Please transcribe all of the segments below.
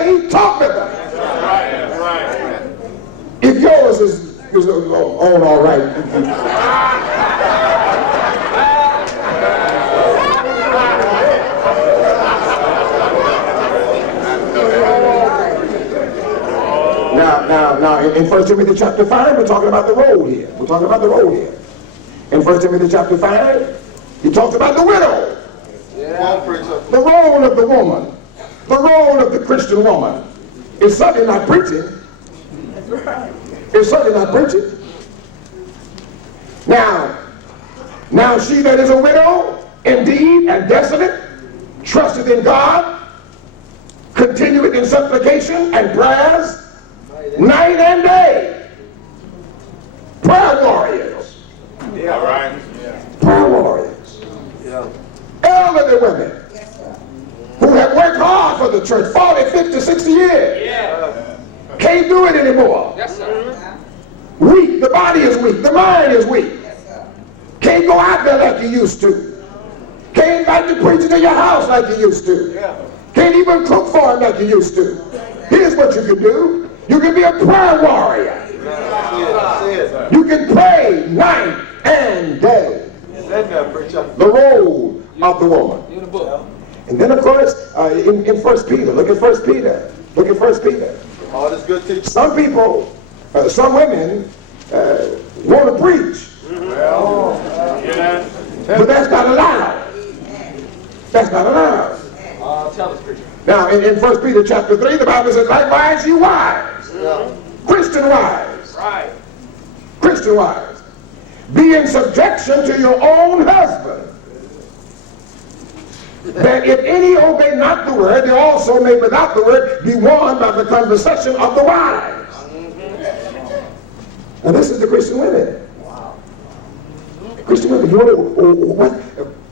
pray, talk with them. If yours is on all right. Now, in 1 Timothy chapter 5, we're talking about the role here. In 1 Timothy chapter 5, he talks about the widow. The role of the woman, the role of the Christian woman is certainly not preaching. It's certainly not preaching. Now she that is a widow, indeed, and desolate, trusteth in God, continueth in supplication and prayers, night and day. Prayer warriors. Yeah, right. Prayer warriors. Yeah. Elderly women who have worked hard for the church 40, 50, 60 years. Yeah. Can't do it anymore. Yes, sir. Weak. The body is weak. The mind is weak. Can't go out there like you used to. Can't invite the preacher to your house like you used to. Yeah. Can't even cook for him like you used to. Here's what you can do. You can be a prayer warrior. You can pray night and day. The role of the woman. And then, of course, in 1 Peter, look at 1 Peter. Look at 1 Peter. All this good teaching. Some people, some women want to preach. But that's not allowed. That's not allowed. Tell us, preacher. Now, in 1 Peter chapter 3, the Bible says, likewise, you wives, Christian wives, Right. Christian wives, be in subjection to your own husband, that if any obey not the word, they also may without the word be won by the conversation of the wives. Now, this is the Christian women. Christian women, you know what?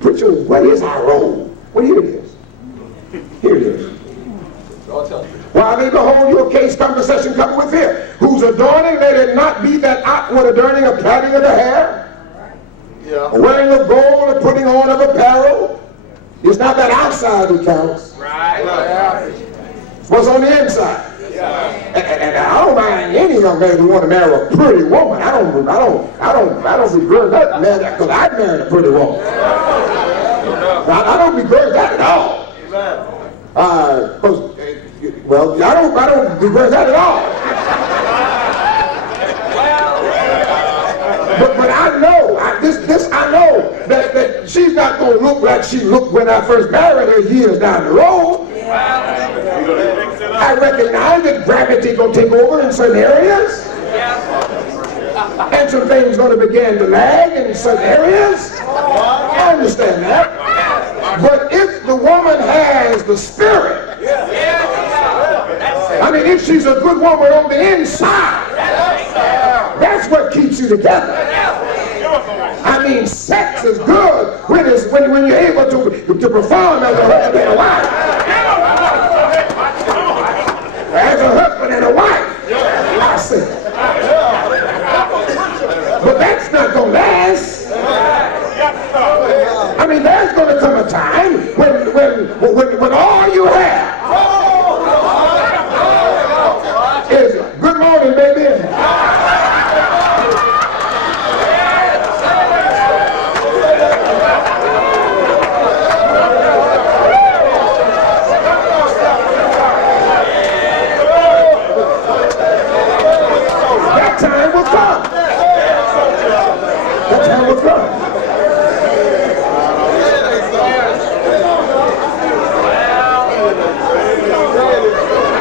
Preacher, what is our role? Well, here it is. Here it is. While they behold your case conversation coupled with fear, whose adorning, let it not be that outward adorning of plaiting of the hair, wearing of gold, or putting on of apparel. It's not that outside that counts. Right. What's on the inside. And I don't mind any young man who want to marry a pretty woman. I don't begrudge that man because I married a pretty woman. I don't begrudge that at all. Well, I don't begrudge that at all. But I know, I know that she's not going to look like she looked when I first married her years down the road. I recognize that gravity going to take over in certain areas. And some things going to begin to lag in certain areas. I understand that. But if the woman has the spirit, I mean, if she's a good woman on the inside, that's what keeps you together. I mean, sex is good when you're able to perform as a husband and a wife. As a husband and a wife, I say. But that's not going to last. I mean, there's going to come a time when all you have is good morning, baby. That time will come. That time will come.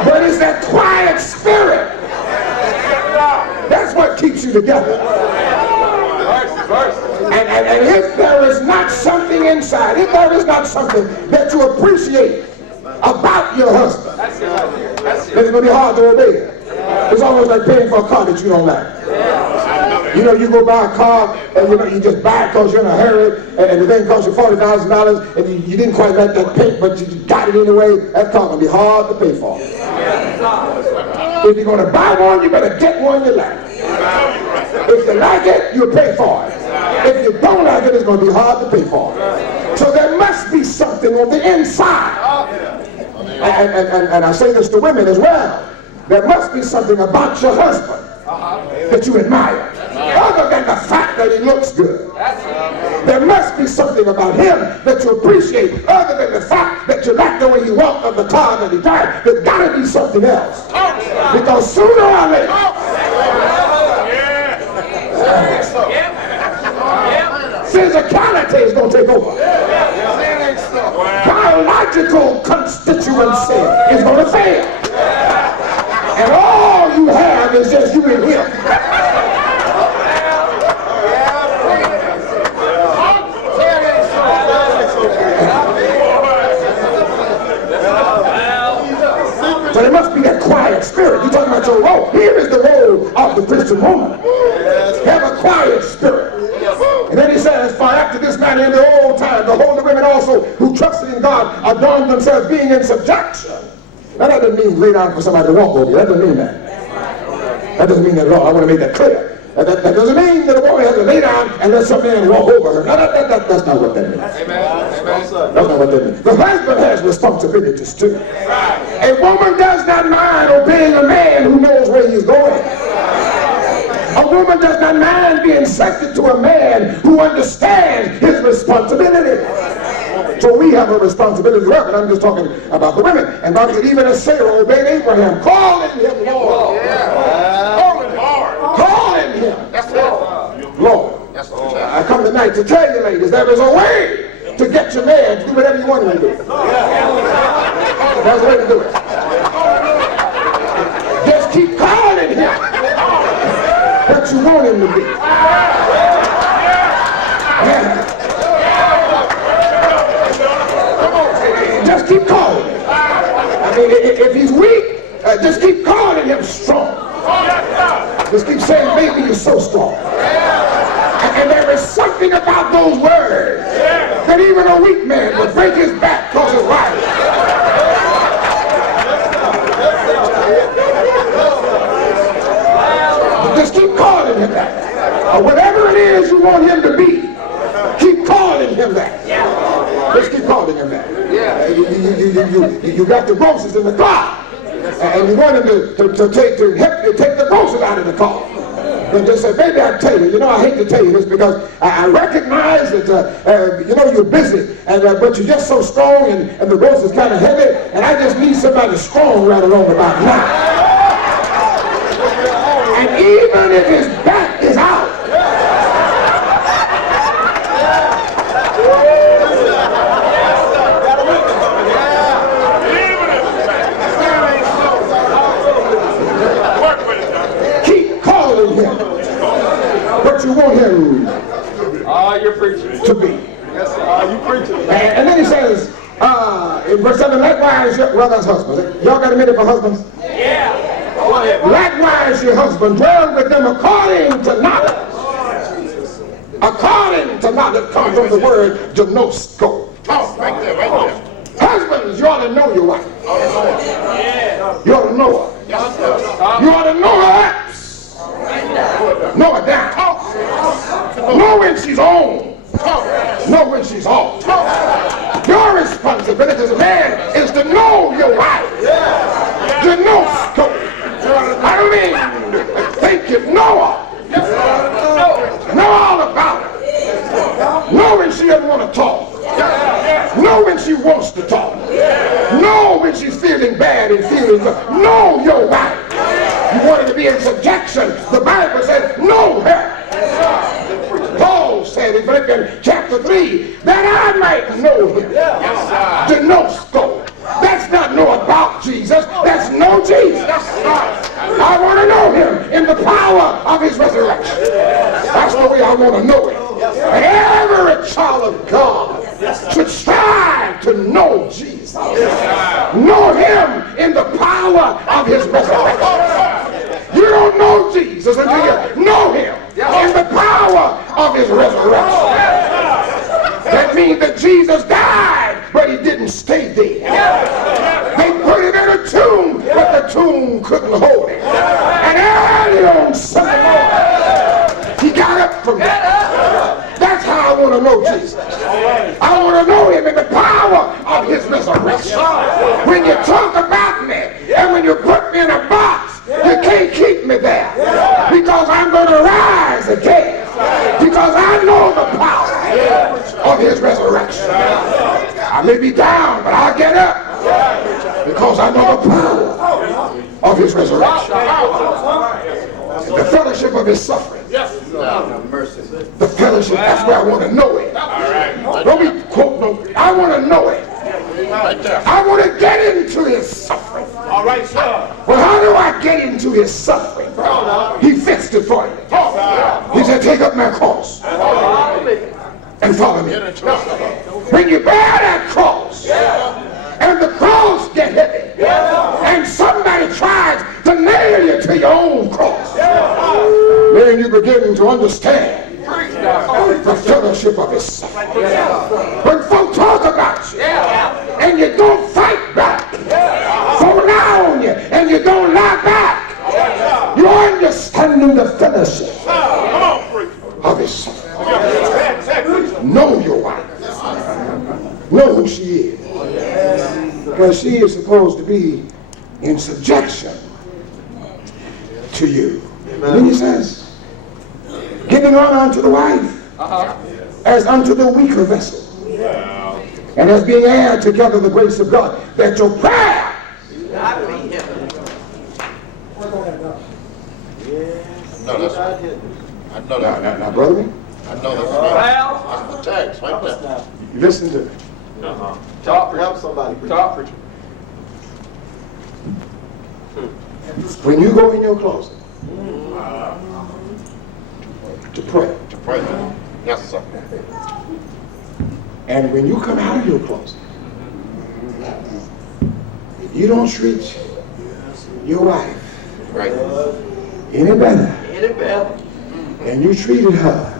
But it's that quiet spirit. That's what keeps you together. And if there is not something inside, if there is not something that you appreciate about your husband, then it's going to be hard to obey it. It's almost like paying for a car that you don't like. You know, you go buy a car and you just buy it because you're in a hurry and the thing costs you $40,000 and you didn't quite like that paint, but you got it anyway. That car will be hard to pay for. If you're going to buy one, you better get one you like. If you like it, you'll pay for it. If you don't like it, it's going to be hard to pay for it. So there must be something on the inside And I say this to women as well. There must be something about your husband that you admire, other than the fact that he looks good. There must be something about him that you appreciate, other than the fact that you like the way he walked on the car that he drives. There's got to be something else. Because sooner or later, physicality is going to take over. Biological constituency is going to fail. And all you have is just you and him. So there must be that quiet spirit. You're talking about your role. Here is the role of the Christian woman. Have a quiet spirit. And then he says, for after this manner in the old time, the holy women also who trusted in God adorned themselves being in subjection. Now that doesn't mean lay down for somebody to walk over you. That doesn't mean that. That doesn't mean that at all. I want to make that clear. That doesn't mean that a woman has to lay down and let some man walk over her. No, that's not what that means. Amen. That's not what that means. The husband has responsibilities too. A woman does not mind obeying a man who knows where he's going. A woman does not mind being subject to a man who understands his responsibility. So we have a responsibility as well, but I'm just talking about the women. And God said, even as Sarah obeyed Abraham, calling him Lord. Calling him. That's Lord. I come tonight to tell you, ladies, there is a way to get your man to do whatever you want him to do. There's a way to do it. Just keep calling him what you want him to be. Yeah. Just keep calling him. I mean, if he's weak, just keep calling him strong. Just keep saying, baby, you're so strong. And there is something about those words that even a weak man would break his back because it's right. Just keep calling him that. Whatever it is you want him to be, keep calling him that. Just keep calling him that. You got the groceries in the car, and you want him to help you take the groceries out of the car. And just say, baby, I tell you, I hate to tell you this because I recognize that, you're busy, but you're just so strong, and the groceries kind of heavy, and I just need somebody strong right along about now. And even if his back is out, what you want him you're preaching. to be. Yes, you preaching. And then he says, in verse 7, likewise, that's husbands. Y'all got a minute for husbands? Yeah. Likewise, your husband, dwell with them according to knowledge. According to knowledge comes from the word gnosko. Oh, right there. Husbands, you ought to know your wife. You ought to know her. You ought to know her ups. Know her down. Know when she's on. Know when she's off. Your responsibility as a man is to know your wife. To know scope. I don't mean think you know her. Know all about her. Know when she doesn't want to talk. Know when she wants to talk. Know when she's feeling bad and feeling good. Know your wife. You want her to be in subjection. The Bible says, know her. Paul said in Philippians chapter 3, that I might know him. To know scope. That's not know about Jesus. That's know Jesus. I want to know him in the power of his resurrection. That's the way I want to know him. And every child of God should strive to know Jesus. Know him in the power of his resurrection. You don't know Jesus until you know him in the power of his resurrection. That means that Jesus died, but he didn't stay dead. They put him in a tomb, but the tomb couldn't hold him. And early on Sunday morning, he got up from that. That's how I want to know Jesus. I want to know him in the power of his resurrection. When you I may be down, but I'll get up because I know the power of his resurrection. The fellowship of his suffering. The fellowship, that's where I want to know it. Don't be quote no. I want to know it. I want to get into his suffering. All right, sir. Well, how do I get into his suffering? He fixed it for me. He said, take up my cross and follow me. When you bear that cross and the cross get heavy and somebody tries to nail you to your own cross, then you begin to understand the fellowship of his suffering. When folks talk about you and you don't fight back, fall down on you and you don't lie back, you're understanding the fellowship of his suffering. Know your wife. Know who she is. Because she is supposed to be in subjection to you. Then he says, giving honor unto the wife as unto the weaker vessel, and as being heir together the grace of God, that your prayer now, brother, I know that's the text right there. you listen to it. Talk preacher. Somebody. Talk preacher. When you go in your closet to pray, Yes, sir. and when you come out of your closet, you don't treat your wife Right. any better than you treated her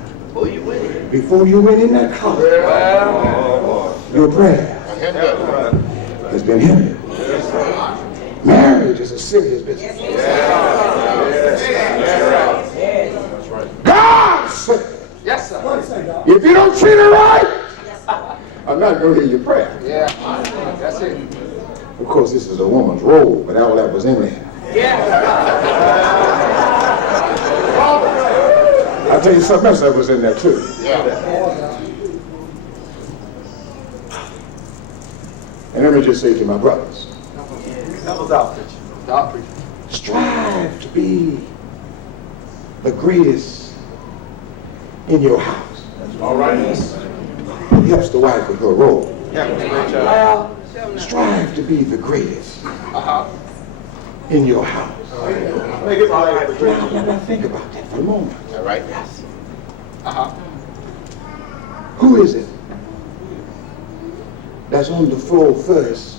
before you went in that closet. Your prayer has been hindered. Marriage is a serious business. God said, Yes, sir. if you don't treat her right, I'm not going to hear your prayer. Yeah. That's it. Of course, this is a woman's role, but all that was in there. I'll tell you something else that was in there too. And let me just say to my brothers, strive to be the greatest in your house. All right. It helps the wife with her role. Strive to be the greatest in your house. Now think about that for a moment. All right. Who is it that's on the floor first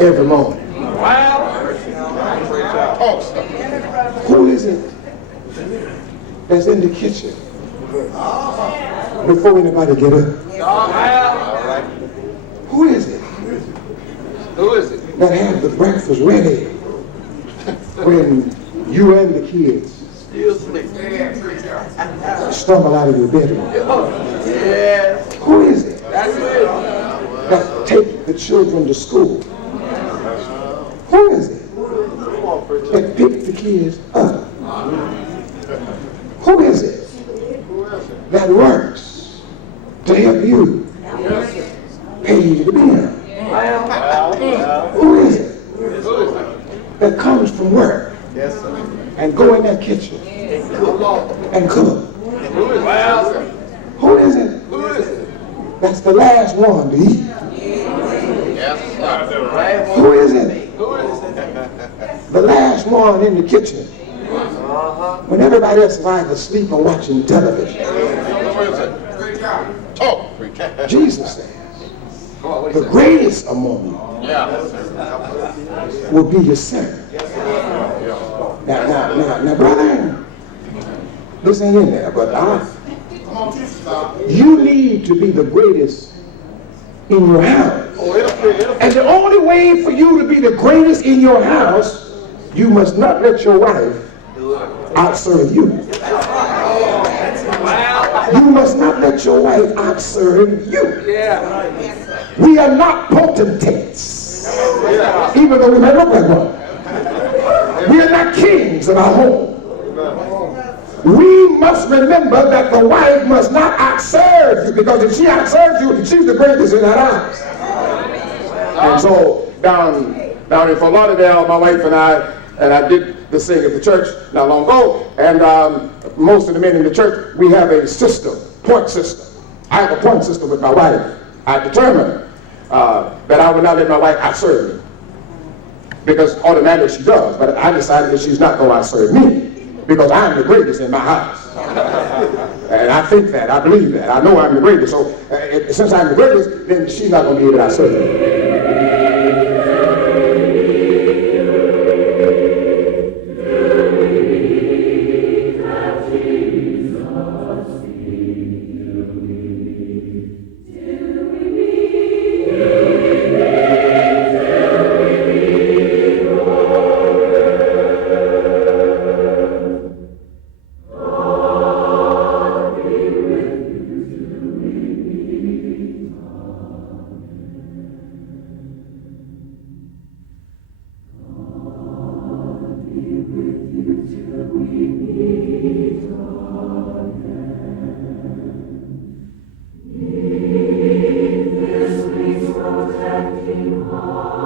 every morning? Who is it that's in the kitchen before anybody get up? Who is it that has the breakfast ready when you and the kids stumble out of your bedroom? Who is it that take the children to school? Who is it that pick the kids up? Who is it that works to help you pay the bill? Who is it that comes from work and go in that kitchen and cook? Who is it that's the last one to eat? Who is it? The last one in the kitchen when everybody else is either asleep or watching television. Jesus says the greatest among you will be your servant. Now, brother, this ain't in there, but you need to be the greatest in your house. And the only way for you to be the greatest in your house, you must not let your wife outserve you. You must not let your wife outserve you. We are not potentates, even though we may look like one. We are not kings of our home. We must remember that the wife must not outserve you, because if she outserves you, she's the greatest in that house. And so down in Fort Lauderdale, my wife and I did this thing at the church not long ago, and most of the men in the church, we have a system, point system. I have a point system with my wife. I determined that I would not let my wife outserve me, because automatically she does, but I decided that she's not going to outserve me, because I'm the greatest in my house. And I think that, I believe that, I know I'm the greatest, so since I'm the greatest, then she's not going to be able to outserve me. Protecting heart.